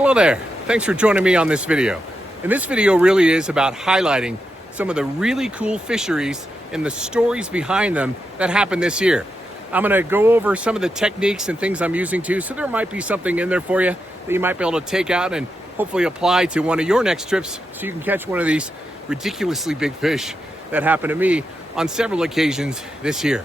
Hello there, thanks for joining me on this video. And this video really is about highlighting some of the really cool fisheries and the stories behind them that happened this year. I'm gonna go over some of the techniques and things I'm using too, so there might be something in there for you that you might be able to take out and hopefully apply to one of your next trips so you can catch one of these ridiculously big fish that happened to me on several occasions this year.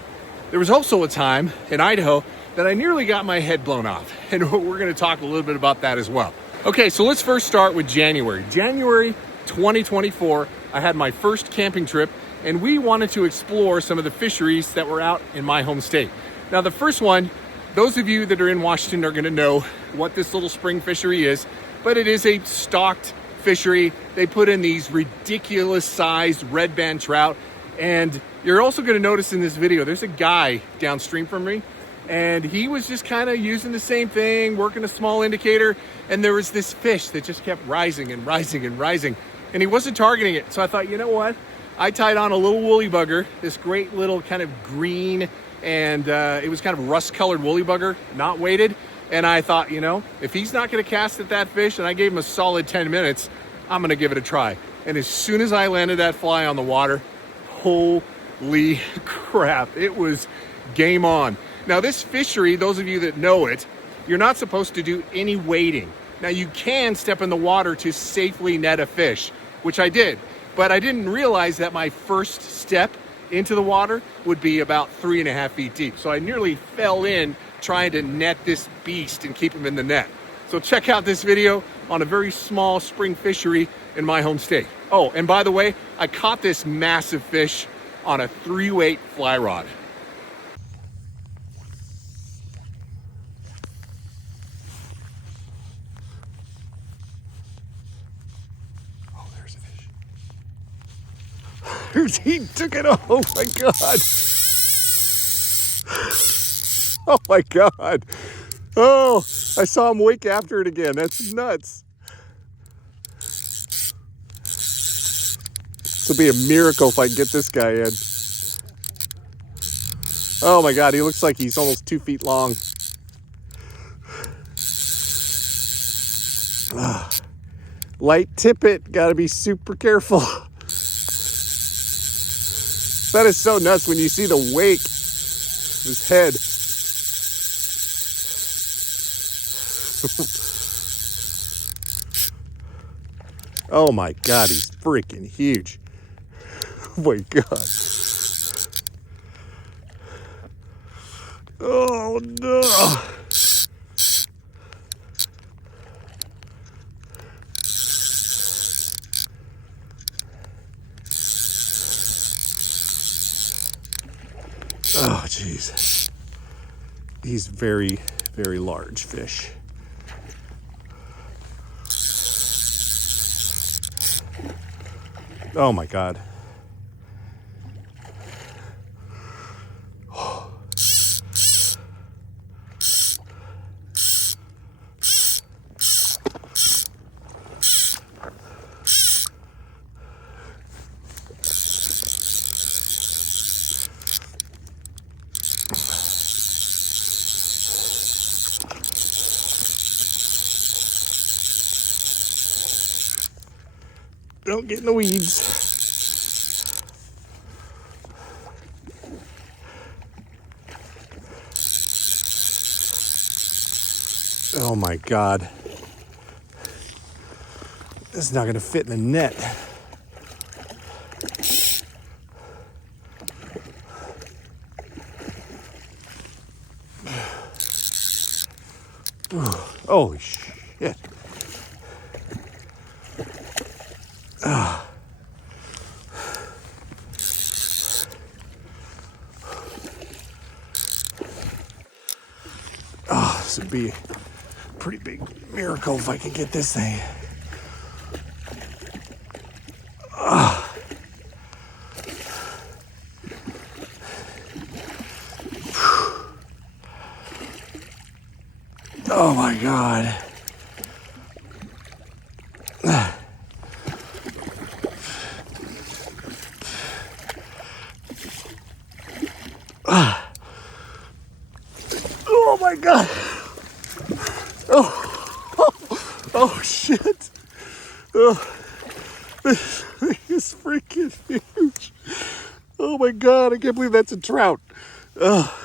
There was also a time in Idaho that I nearly got my head blown off, and we're gonna talk a little bit about that as well. Okay, so let's first start with January. January 2024, I had my first camping trip, and we wanted to explore some of the fisheries that were out in my home state. Now, the first one, those of you that are in Washington are gonna know what this little spring fishery is, but it is a stocked fishery. They put in these ridiculous sized red band trout, and you're also gonna notice in this video, there's a guy downstream from me, and he was just kind of using the same thing, working a small indicator, and there was this fish that just kept rising and rising and rising, and he wasn't targeting it. So I thought, you know what? I tied on a little woolly bugger, this great little kind of green, and it was kind of rust-colored woolly bugger, not weighted, and I thought, you know, if he's not gonna cast at that fish, and I gave him a solid 10 minutes, I'm gonna give it a try. And as soon as I landed that fly on the water, holy crap, it was game on. Now this fishery, those of you that know it, you're not supposed to do any wading. Now you can step in the water to safely net a fish, which I did, but I didn't realize that my first step into the water would be about 3.5 feet deep. So I nearly fell in trying to net this beast and keep him in the net. So check out this video on a very small spring fishery in my home state. Oh, and by the way, I caught this massive fish on a 3-weight fly rod. He took it. Oh my God. Oh my God. Oh, I saw him wake after it again. That's nuts. This will be a miracle if I get this guy in. Oh my God, he looks like he's almost 2 feet long. Light tippet, gotta be super careful. That is so nuts when you see the wake of his head. Oh my God, he's freaking huge. Oh my God. Oh no. Oh, geez. He's very, very large fish. Oh my God. Don't get in the weeds. Oh my God. This is not gonna fit in the net. Holy shit. This would be a pretty big miracle if I could get this thing. Oh my God. Oh my God. Oh shit. Oh, this thing is freaking huge. Oh my God, I can't believe that's a trout. Oh.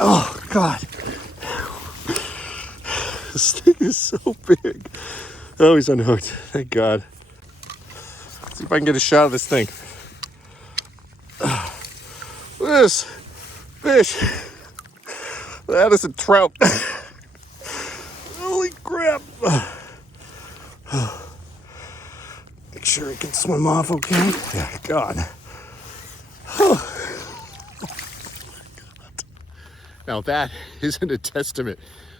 Oh God. This thing is so big. Oh, he's unhooked. Thank God. Let's see if I can get a shot of this thing. This fish. That is a trout. Holy crap. Make sure he can swim off okay. Yeah, God. Now that isn't a testament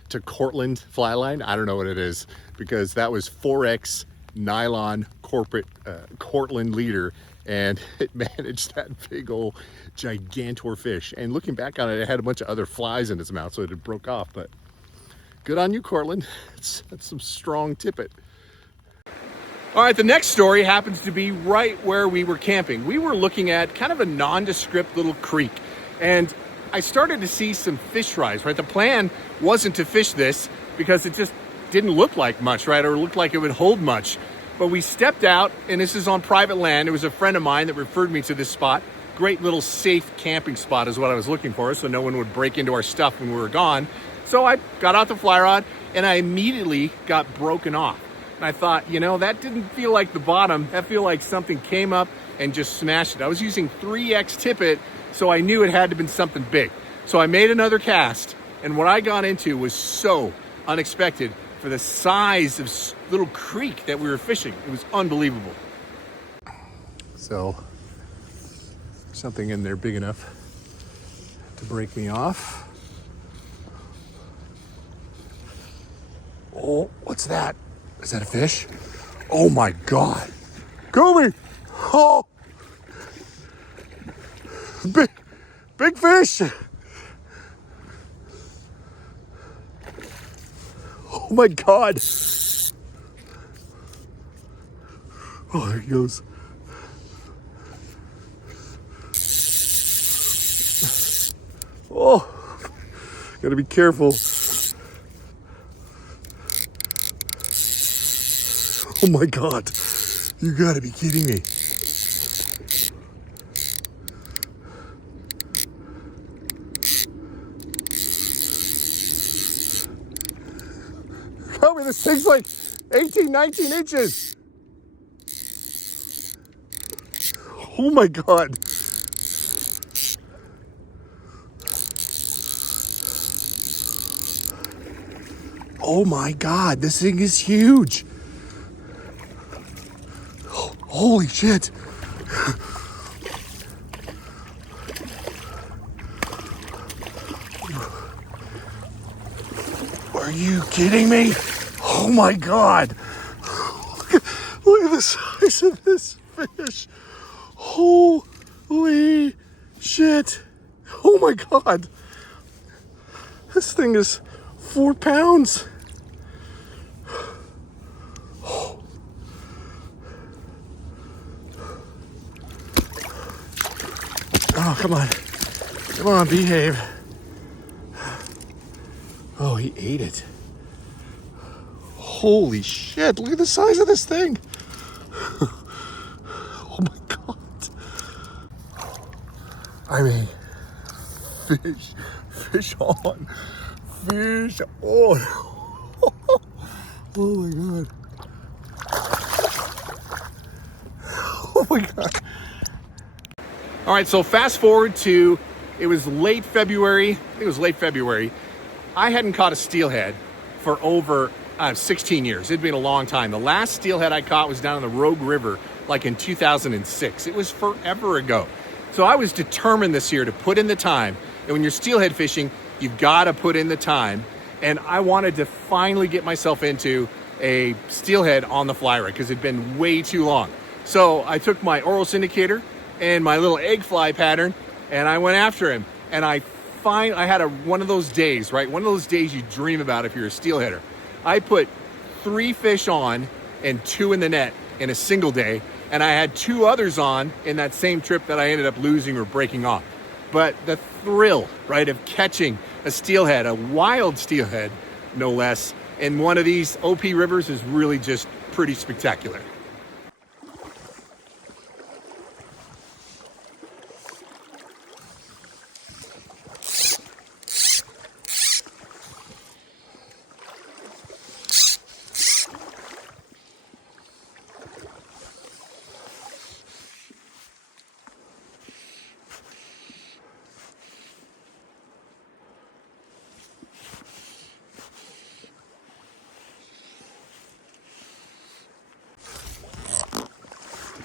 to Cortland fly line. I don't know what it is, because that was 4X nylon corporate Cortland leader, and it managed that big old gigantor fish. And looking back on it, it had a bunch of other flies in its mouth, so it broke off. But good on you, Cortland. That's some strong tippet. All right, the next story happens to be right where we were camping. We were looking at kind of a nondescript little creek, and I started to see some fish rise, right? The plan wasn't to fish this because it just didn't look like much, right? Or looked like it would hold much. But we stepped out, and this is on private land. It was a friend of mine that referred me to this spot. Great little safe camping spot is what I was looking for, so no one would break into our stuff when we were gone. So I got out the fly rod, and I immediately got broken off. And I thought, you know, that didn't feel like the bottom. That felt like something came up and just smashed it. I was using 3X tippet, so I knew it had to have been something big. So I made another cast, and what I got into was so unexpected for the size of little creek that we were fishing. It was unbelievable. So something in there big enough to break me off. Oh, what's that? Is that a fish? Oh my God. Kobe! Oh! Big fish! Oh my God. Oh, there he goes. Oh, gotta be careful. Oh my God, you gotta be kidding me. Tell me this thing's like 18, 19 inches. Oh my God. Oh my God, this thing is huge. Holy shit. Are you kidding me? Oh my God. Look at the size of this fish. Holy shit. Oh my God. This thing is 4 pounds. Oh, come on. Come on, behave. Oh, he ate it. Holy shit, look at the size of this thing. Oh my God. I mean, fish on. Fish on. Oh my God. Oh my God. All right, so fast forward to, it was late February. I think it was late February. I hadn't caught a steelhead for over 16 years. It'd been a long time. The last steelhead I caught was down in the Rogue River, like in 2006. It was forever ago. So I was determined this year to put in the time. And when you're steelhead fishing, you've got to put in the time. And I wanted to finally get myself into a steelhead on the fly rod because it'd been way too long. So I took my oral syndicator and my little egg fly pattern, and I went after him. And I had one of those days, right? One of those days you dream about if you're a steelheader. I put 3 fish on and 2 in the net in a single day, And I had 2 others on in that same trip that I ended up losing or breaking off. But the thrill, right, of catching a steelhead, a wild steelhead, no less, in one of these OP rivers is really just pretty spectacular.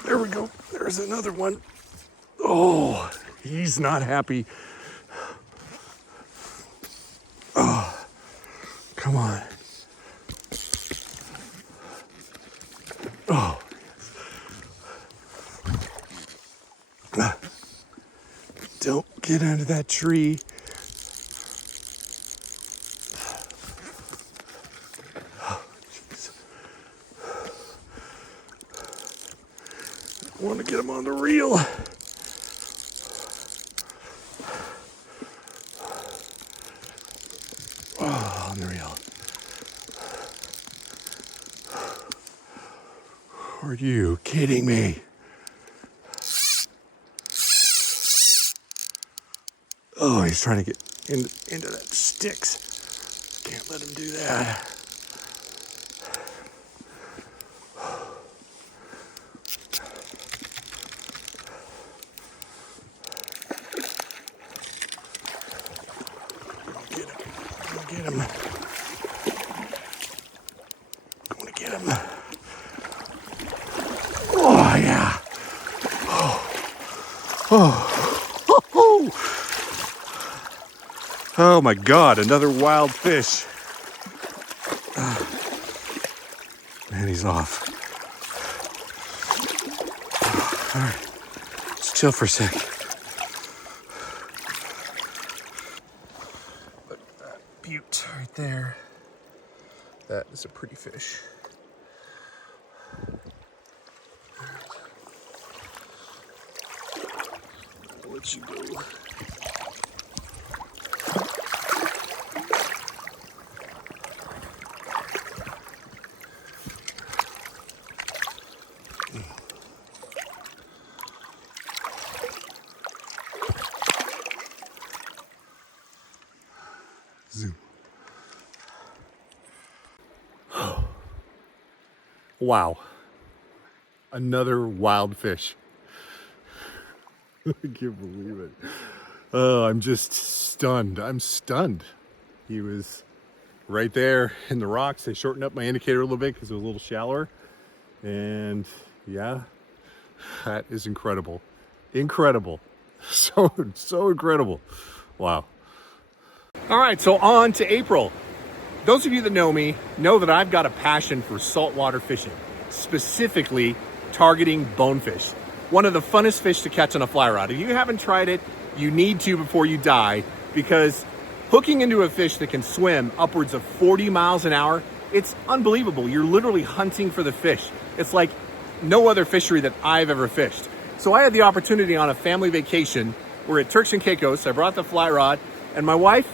There we go. There's another one. Oh, he's not happy. Oh, come on. Oh. Don't get under that tree. I want to get him on the reel. Oh, on the reel. Are you kidding me? Oh, he's trying to get into that sticks. Can't let him do that. Get him. Going to get him. Oh, yeah. Oh my God, another wild fish. And he's off. All right, let's chill for a sec. Look at that butte right there. That is a pretty fish. I'll let you go. Zoom. Wow. Another wild fish. I can't believe it. Oh, I'm just stunned. I'm stunned. He was right there in the rocks. I shortened up my indicator a little bit because it was a little shallower. And yeah, that is incredible. Incredible. So incredible. Wow. All right, so on to April. Those of you that know me know that I've got a passion for saltwater fishing, specifically targeting bonefish. One of the funnest fish to catch on a fly rod. If you haven't tried it, you need to before you die, because hooking into a fish that can swim upwards of 40 miles an hour, it's unbelievable. You're literally hunting for the fish. It's like no other fishery that I've ever fished. So I had the opportunity on a family vacation. We're at Turks and Caicos. I brought the fly rod, and my wife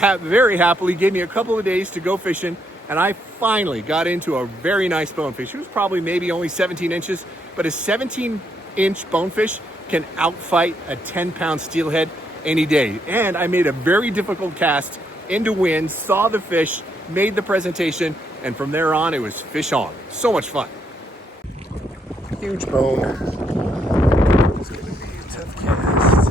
very happily gave me a couple of days to go fishing, and I finally got into a very nice bonefish. It was probably maybe only 17 inches, but a 17-inch bonefish can outfight a 10-pound steelhead any day. And I made a very difficult cast into wind, saw the fish, made the presentation, and from there on, it was fish on. So much fun. Huge bone. It's gonna be a tough cast.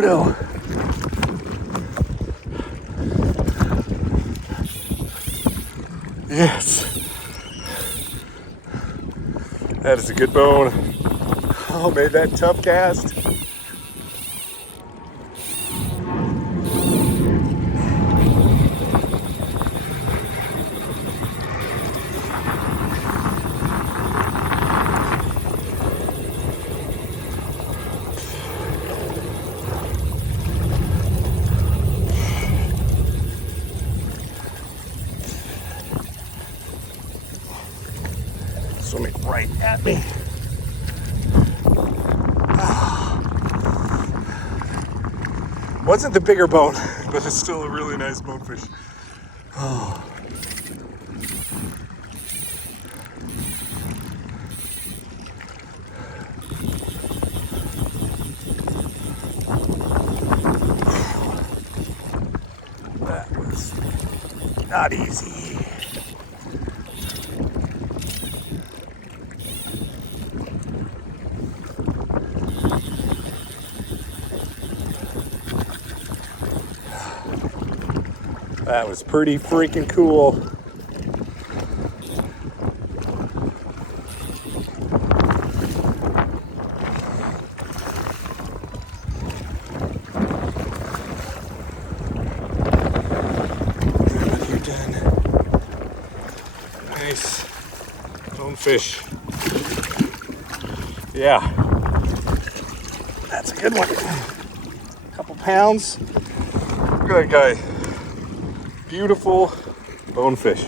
photo. Yes. That is a good bone. Oh, made that tough cast. Swimming right at me. Wasn't the bigger bone, but it's still a really nice bonefish. Oh. That was not easy. That was pretty freaking cool. You're done. Nice bonefish. Yeah, that's a good one. A couple pounds. Look at that guy. Beautiful bonefish.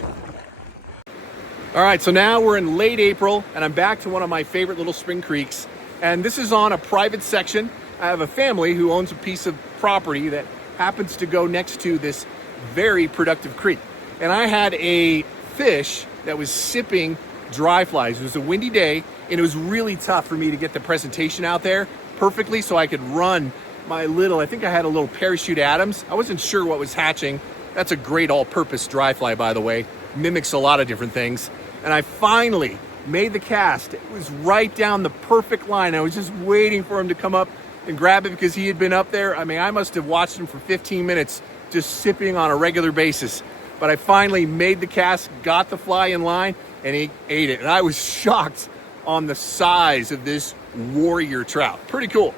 All right, so now we're in late April and I'm back to one of my favorite little spring creeks. And this is on a private section. I have a family who owns a piece of property that happens to go next to this very productive creek. And I had a fish that was sipping dry flies. It was a windy day and it was really tough for me to get the presentation out there perfectly so I could run my little, I think I had a little parachute Adams. I wasn't sure what was hatching. That's a great all-purpose dry fly, by the way. Mimics a lot of different things. And I finally made the cast. It was right down the perfect line. I was just waiting for him to come up and grab it because he had been up there. I mean, I must have watched him for 15 minutes just sipping on a regular basis. But I finally made the cast, got the fly in line, and he ate it. And I was shocked on the size of this warrior trout. Pretty cool.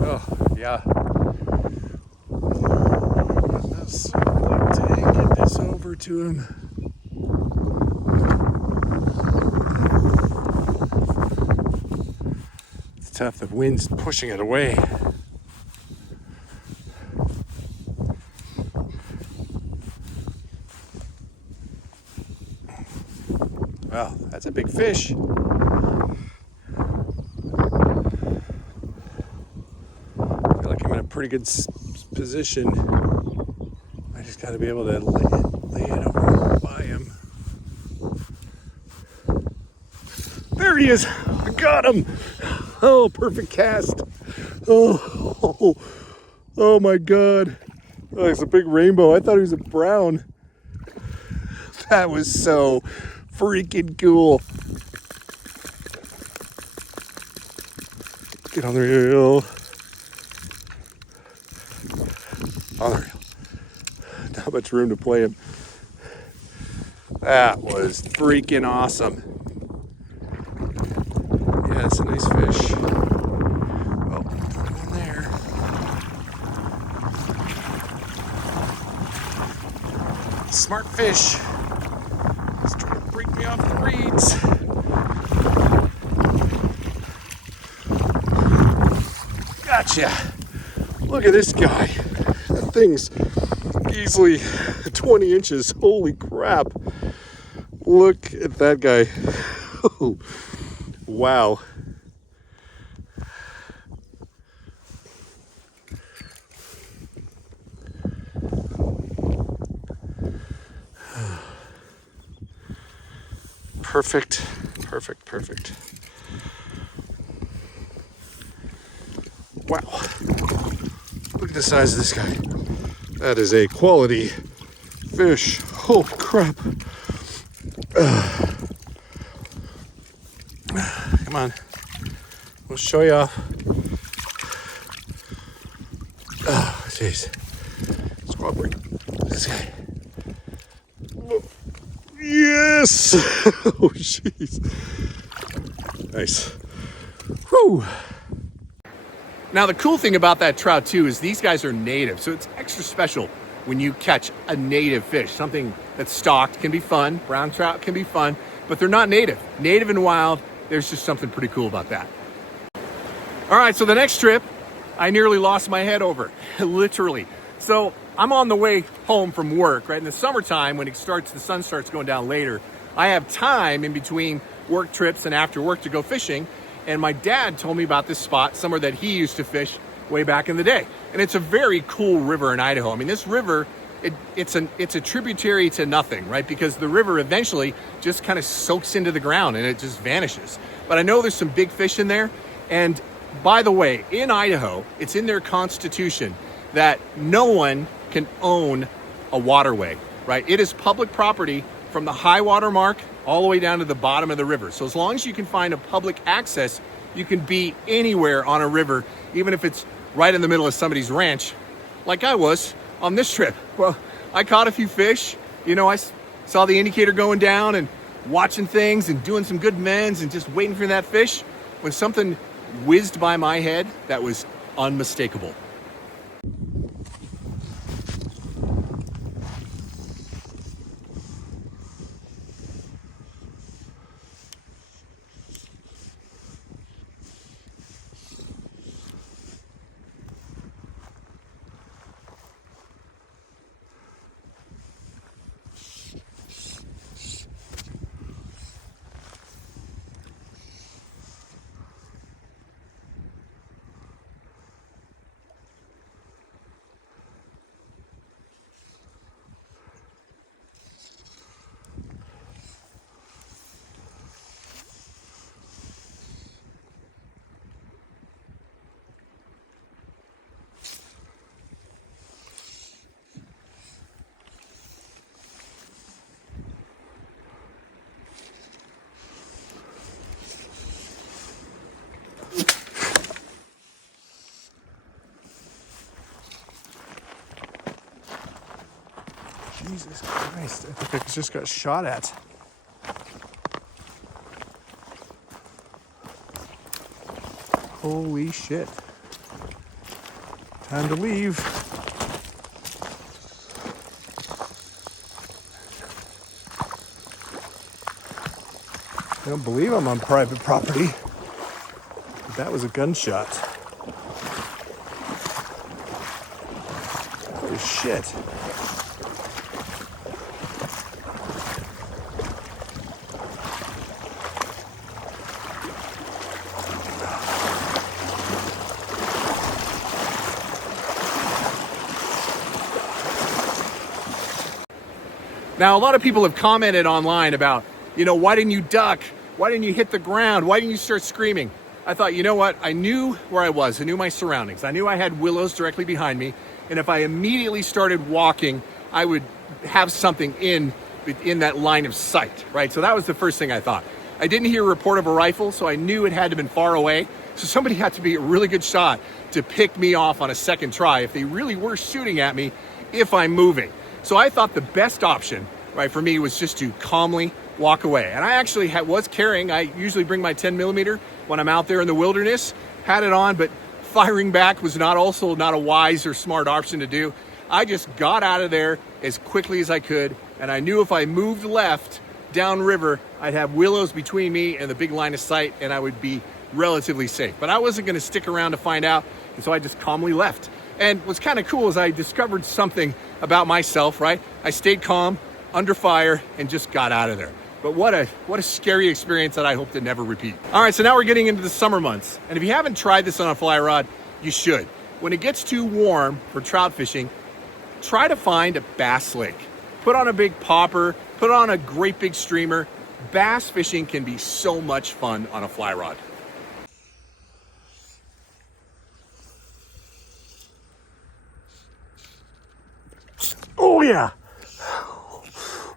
Oh, yeah. Let's get this over to him. It's tough, the wind's pushing it away. Wow, that's a big fish. I feel like I'm in a pretty good position. I just got to be able to lay it over by him. There he is. I got him. Oh, perfect cast. Oh my God. Oh, it's a big rainbow. I thought he was a brown. That was so freaking cool. Get on the reel. On the reel. Not much room to play him. That was freaking awesome. Yeah, it's a nice fish. Oh, put him in there. Smart fish. He's trying to break me off the reeds. Gotcha. Look at this guy. That thing's easily 20 inches. Holy crap. Look at that guy. Wow. Perfect, perfect, perfect. Wow. Look at the size of this guy. That is a quality fish. Holy crap. Come on. We'll show you off. Jeez. Squad break. This guy. Yes! Oh, jeez. Nice. Whew. Now, the cool thing about that trout, too, is these guys are native. So it's extra special when you catch a native fish. Something that's stocked can be fun. Brown trout can be fun, but they're not native. Native and wild, there's just something pretty cool about that. All right, so the next trip, I nearly lost my head over, literally. So I'm on the way home from work, right? In the summertime, when the sun starts going down later, I have time in between work trips and after work to go fishing. And my dad told me about this spot, somewhere that he used to fish way back in the day. And it's a very cool river in Idaho. I mean, this river, it's a tributary to nothing, right? Because the river eventually just kind of soaks into the ground and it just vanishes. But I know there's some big fish in there. And by the way, in Idaho, it's in their constitution that no one can own a waterway, right? It is public property from the high water mark all the way down to the bottom of the river. So as long as you can find a public access, you can be anywhere on a river, even if it's right in the middle of somebody's ranch, like I was on this trip. Well, I caught a few fish. You know, I saw the indicator going down and watching things and doing some good mends and just waiting for that fish when something whizzed by my head that was unmistakable. Jesus Christ, I think I just got shot at. Holy shit. Time to leave. I don't believe I'm on private property, but that was a gunshot. Holy shit. Now, a lot of people have commented online about, you know, why didn't you duck? Why didn't you hit the ground? Why didn't you start screaming? I thought, you know what? I knew where I was. I knew my surroundings. I knew I had willows directly behind me. And if I immediately started walking, I would have something in that line of sight, right? So that was the first thing I thought. I didn't hear a report of a rifle, so I knew it had to have been far away. So somebody had to be a really good shot to pick me off on a second try if they really were shooting at me if I'm moving. So I thought the best option, right, for me was just to calmly walk away. And I actually was carrying, I usually bring my 10 millimeter when I'm out there in the wilderness, had it on, but firing back was not a wise or smart option to do. I just got out of there as quickly as I could. And I knew if I moved left downriver, I'd have willows between me and the big line of sight and I would be relatively safe. But I wasn't gonna stick around to find out. And so I just calmly left. And what's kind of cool is I discovered something about myself, right? I stayed calm, under fire, and just got out of there. But what a scary experience that I hope to never repeat. All right, so now we're getting into the summer months. And if you haven't tried this on a fly rod, you should. When it gets too warm for trout fishing, try to find a bass lake. Put on a big popper, put on a great big streamer. Bass fishing can be so much fun on a fly rod. Oh yeah,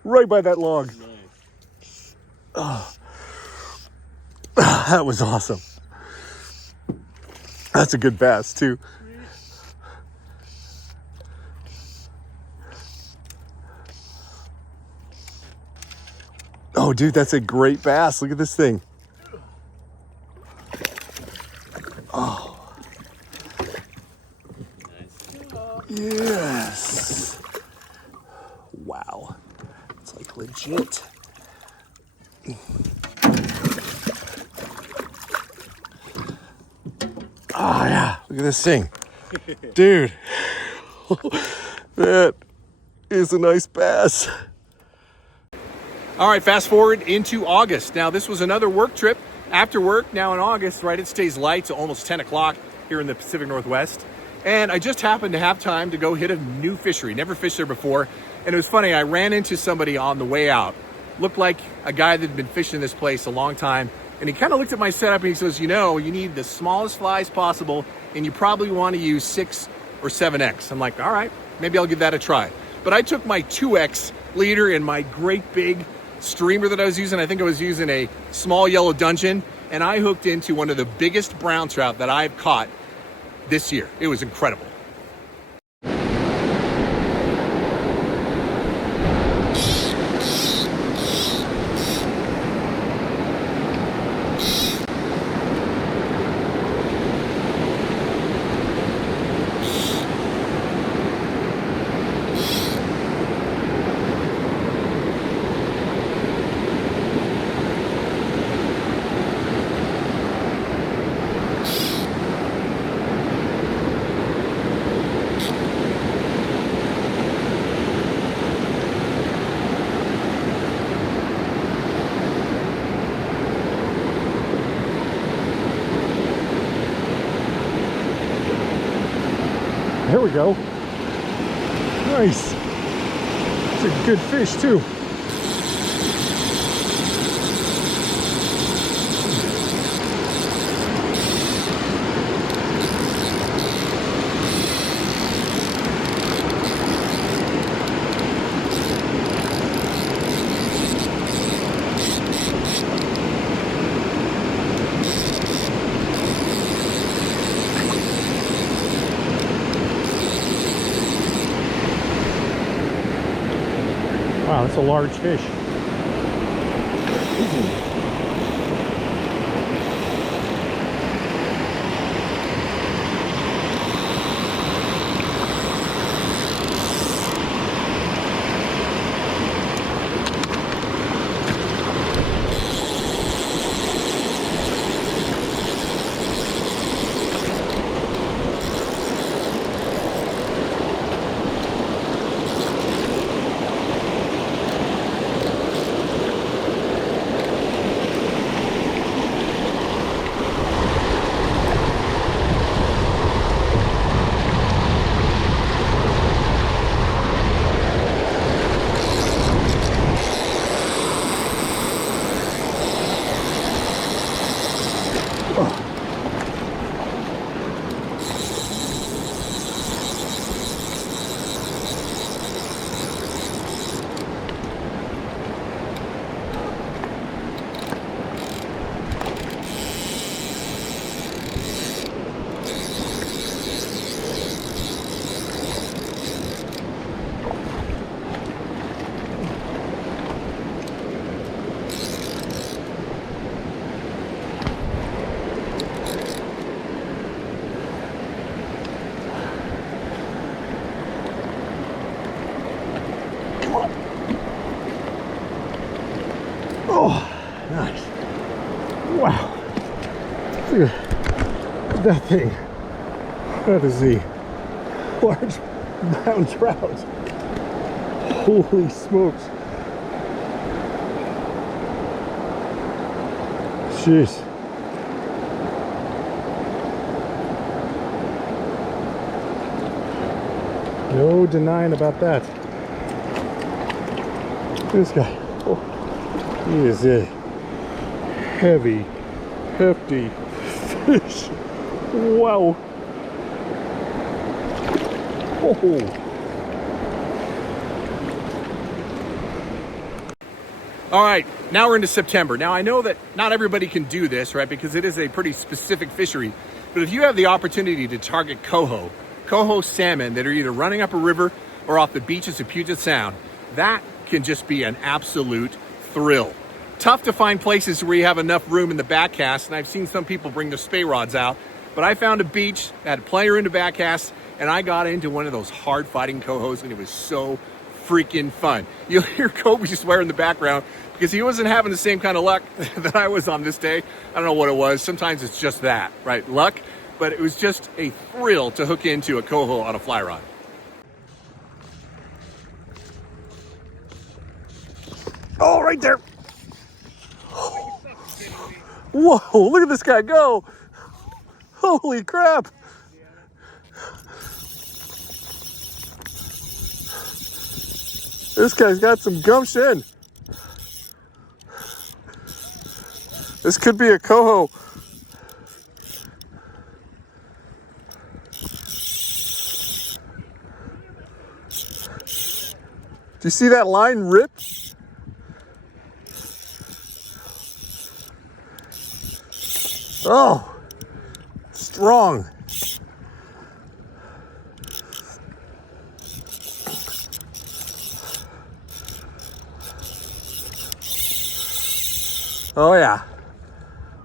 right by that log. Nice. Oh. That was awesome. That's a good bass too. Wow, dude, that's a great bass. Look at this thing. Oh. Yes. Wow. It's like legit. Oh yeah, look at this thing. Dude. That is a nice bass. All right, fast forward into August. Now, this was another work trip. After work, now in August, right, it stays light to almost 10 o'clock here in the Pacific Northwest. And I just happened to have time to go hit a new fishery. Never fished there before. And it was funny, I ran into somebody on the way out. Looked like a guy that had been fishing this place a long time. And he kind of looked at my setup and he says, you know, you need the smallest flies possible, and you probably want to use 6 or 7X. I'm like, all right, maybe I'll give that a try. But I took my 2X leader and my great big streamer that I was using. I think I was using a small yellow dudgeon, and I hooked into one of the biggest brown trout that I've caught this year. It was incredible. There we go. Nice. It's a good fish too. Wow, that's a large fish. Oh, nice. Wow. Look at that thing. That is a large brown trout. Holy smokes. Jeez. No denying about that. This guy. Oh, he is a heavy, hefty fish. Wow. Oh. All right, now we're into September. Now I know that not everybody can do this, right? Because it is a pretty specific fishery. But if you have the opportunity to target Coho salmon that are either running up a river or off the beaches of Puget Sound, that can just be an absolute thrill. tough to find places where you have enough room in the back cast, and I've seen some people bring their spay rods out, but I found a beach that had plenty of room to back cast, and I got into one of those hard fighting cohos, and it was so freaking fun. You'll hear Kobe swear in the background because he wasn't having the same kind of luck that I was on this day. I don't know what it was. Sometimes it's just that, right? Luck. But it was just a thrill to hook into a coho on a fly rod. Oh, right there. Whoa, look at this guy go. Holy crap. This guy's got some gumption. This could be a coho. Do you see that line rip? Oh, strong. Oh yeah,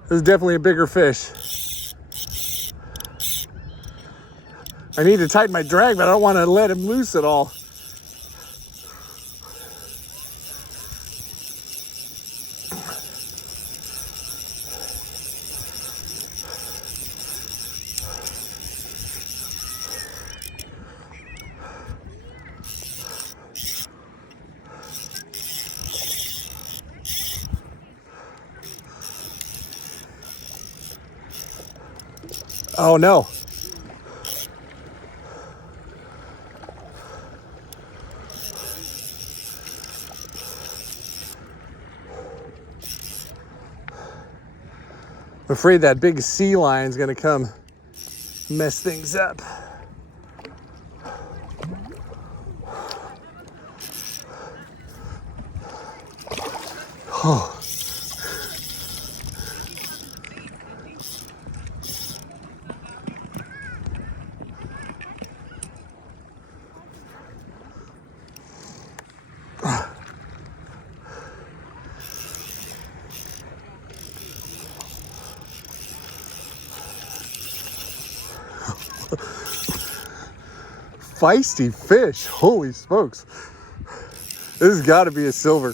this is definitely a bigger fish. I need to tighten my drag, but I don't want to let him loose at all. Oh no. I'm afraid that big sea lion's gonna come mess things up. Oh. Feisty fish, holy smokes. This has got to be a silver.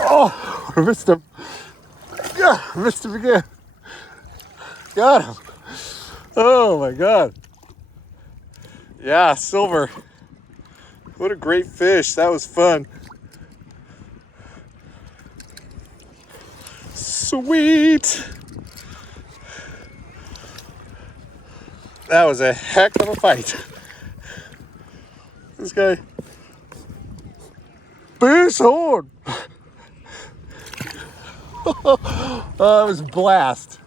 Oh, I missed him. Yeah, I missed him again. Got him. Oh my God. Yeah, silver. What a great fish. That was fun. Sweet. That was a heck of a fight. This guy. Fish horn. Oh, it was a blast.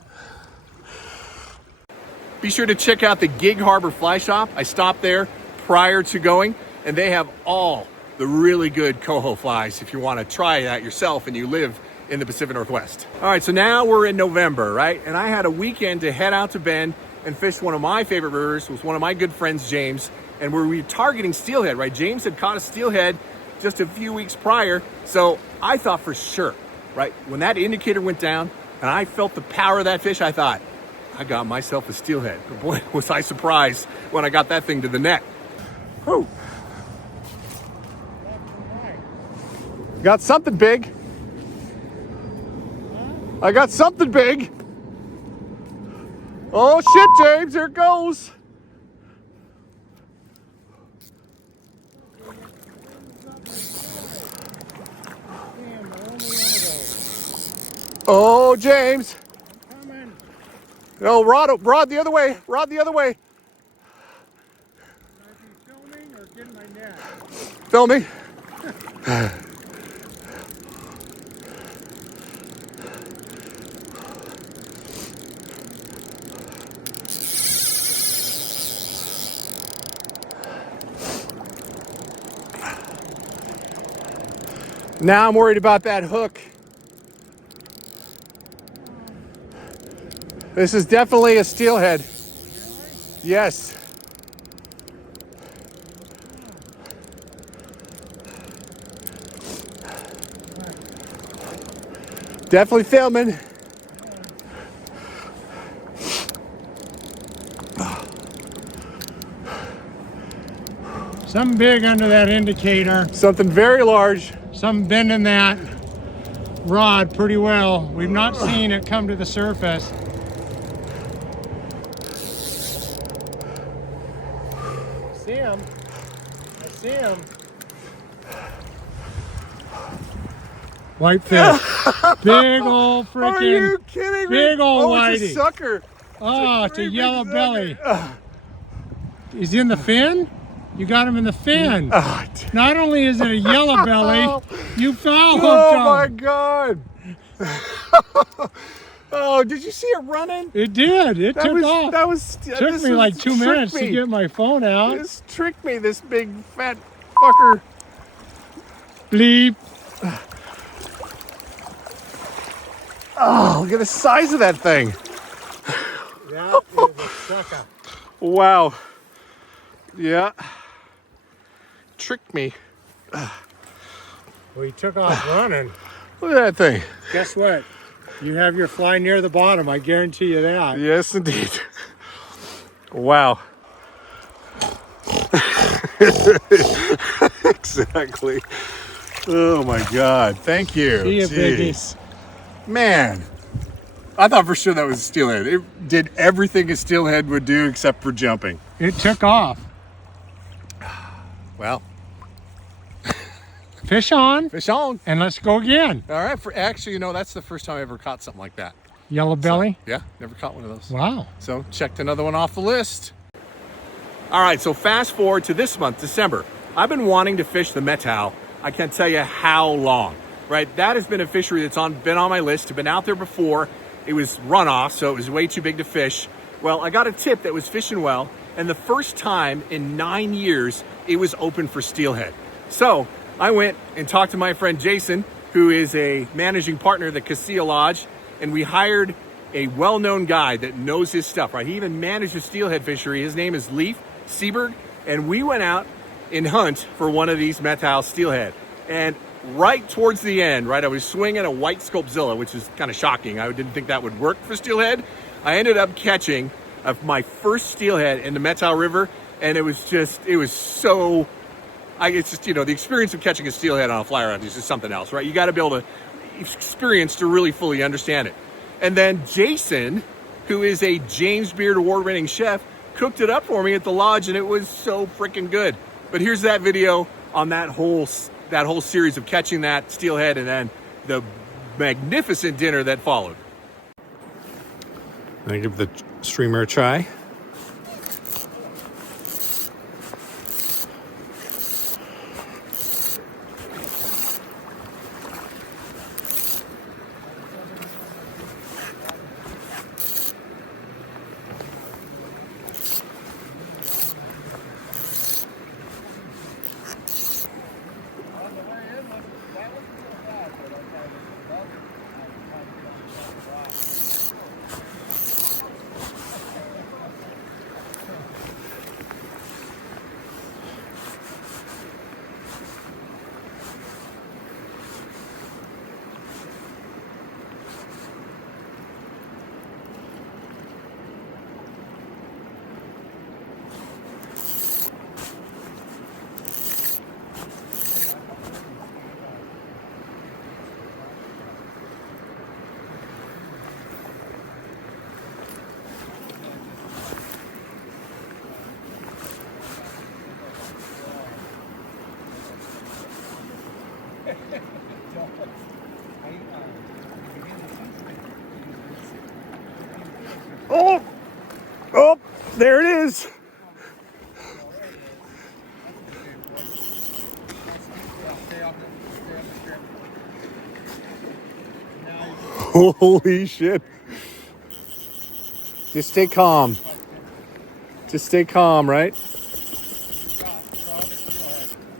Be sure to check out the Gig Harbor Fly Shop. I stopped there prior to going, and they have all the really good coho flies if you want to try that yourself and you live in the Pacific Northwest. All right, so now we're in November, right? And I had a weekend to head out to Bend and fish one of my favorite rivers with one of my good friends, James, and we were targeting steelhead, right? James had caught a steelhead just a few weeks prior, so I thought for sure, right? When that indicator went down and I felt the power of that fish, I thought, I got myself a steelhead. But boy, was I surprised when I got that thing to the net. Whew. Got something big. I got something big. Oh shit, James, here it goes. Oh, James. No, rod the other way. Rod the other way. Are you filming or getting my net? Filming. Now I'm worried about that hook. This is definitely a steelhead. Yes. Definitely filming. Something big under that indicator. Something very large. Something bending that rod pretty well. We've not seen it come to the surface. I see him. I see him. Whitefish. Big old freaking. Are you kidding me? Big old whitey. It's a sucker. Oh, it's a great yellow big belly. sucker. He's in the fin? You got him in the fin. Oh, Not only is it a yellow belly, you foul hooked oh him. my God. Oh, did you see it running? It did. It took off. That was. Took me like 2 minutes to get my phone out. This tricked me. This big fat fucker. Bleep. Oh, look at the size of that thing. That is a sucker. Wow. Yeah. Tricked me. Well, he took off running. Look at that thing. Guess what? You have your fly near the bottom. I guarantee you that. Yes, indeed. Wow. Exactly. Oh my God. Thank you. See you, biggie. Jeez. Man. I thought for sure that was a steelhead. It did everything a steelhead would do except for jumping. It took off. Well. Fish on. Fish on. And let's go again. All right. Actually, you know, that's the first time I ever caught something like that. Yellow belly. So, yeah, never caught one of those. Wow. So checked another one off the list. All right, so fast forward to this month, December. I've been wanting to fish the Methow. I can't tell you how long, right? That has been a fishery that's been on my list. I've been out there before. It was runoff, so it was way too big to fish. Well, I got a tip that was fishing well, and the first time in 9 years, it was open for steelhead. So I went and talked to my friend Jason, who is a managing partner at the Casilla Lodge, and we hired a well-known guy that knows his stuff, right? He even managed a steelhead fishery. His name is Leif Seberg, and we went out and hunt for one of these Methow steelhead. And right towards the end, right, I was swinging a white Sculpzilla, which is kind of shocking. I didn't think that would work for steelhead. I ended up catching my first steelhead in the Methow River, and it was so, it's just, you know, the experience of catching a steelhead on a fly rod is just something else, right? You got to be able to experience to really fully understand it. And then Jason, who is a James Beard award-winning chef, cooked it up for me at the lodge, and it was so freaking good. But here's that video on that whole series of catching that steelhead and then the magnificent dinner that followed. I'm gonna give the streamer a try. Oh, oh, there it is. Holy shit. Just stay calm. Just stay calm, right?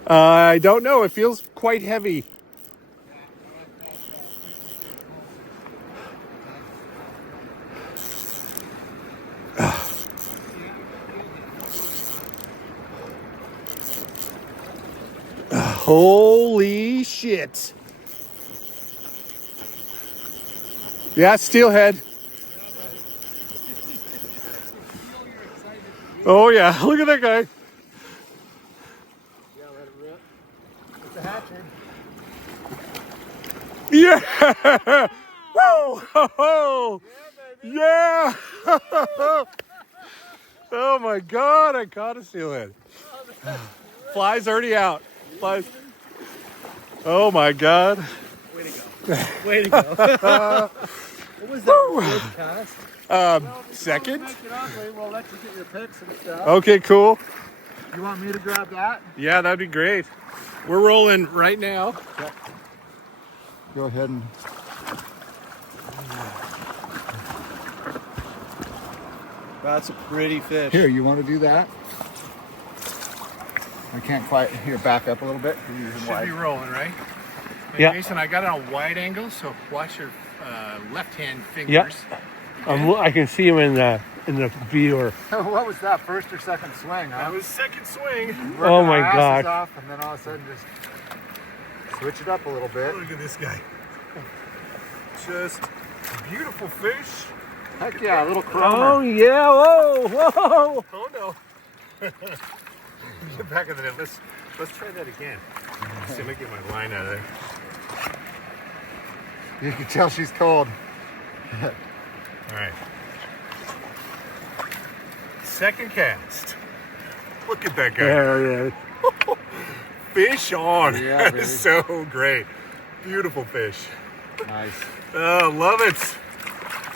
I don't know. It feels quite heavy. Holy shit. Yeah, steelhead. Oh yeah, look at that guy. Yeah, let it rip. It's a hatchery. Yeah. Whoa. Oh, yeah. Oh my God, I caught a steelhead. Fly's already out. Flies. Oh my God. Way to go. Way to go. What was that first cast? Second. Make it ugly. We'll let you get your picks and stuff. Okay, cool. You want me to grab that? Yeah, that'd be great. We're rolling right now. Go ahead and. That's a pretty fish. Here, you want to do that? I can't quite. Here, back up a little bit. Should be rolling, right? And Yeah. Jason, I got it on wide angle, so watch your left-hand fingers. Yep. I can see him in the viewer. What was that? First or second swing? That Huh? was second swing. Oh my Our asses gosh. off, and then all of a sudden just switch it up a little bit. Look at this guy. Just beautiful fish. Heck yeah, a little Oh chromer. yeah! Whoa! Whoa! Oh no. Get back in the net. Let's try that again. Let's see, let me get my line out of there. You can tell she's cold. All right. Second cast. Look at that guy. There it is. Fish on. Yeah, That baby. is so great. Beautiful fish. Nice. Oh, love it.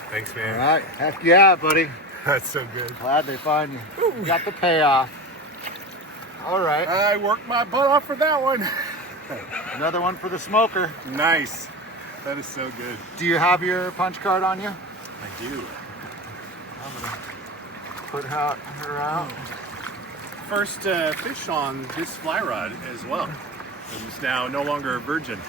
Thanks, All man. right. Heck yeah, buddy. That's so good. Glad they find you. You got the payoff. All right. I worked my butt off for that one. Another one for the smoker. Nice. That is so good. Do you have your punch card on you? I do. Put her out. First fish on this fly rod as well. It's now no longer a virgin.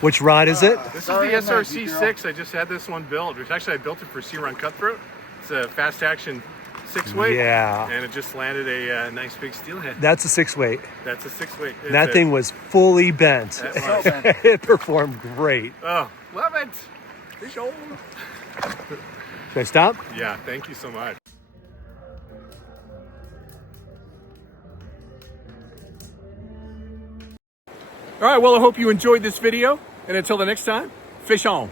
Which rod is it? This Sorry, is the I'm not, you SRC6. I just had this one built, which actually I built it for Sea Run Cutthroat. It's a fast action 6-weight. Yeah. And it just landed a nice big steelhead. That's a 6-weight. That's a 6-weight. It's That a- thing was fully bent. That was- It performed great. Oh, love it. Fish on. Should I stop? Yeah, thank you so much. All right, well, I hope you enjoyed this video. And until the next time, fish on.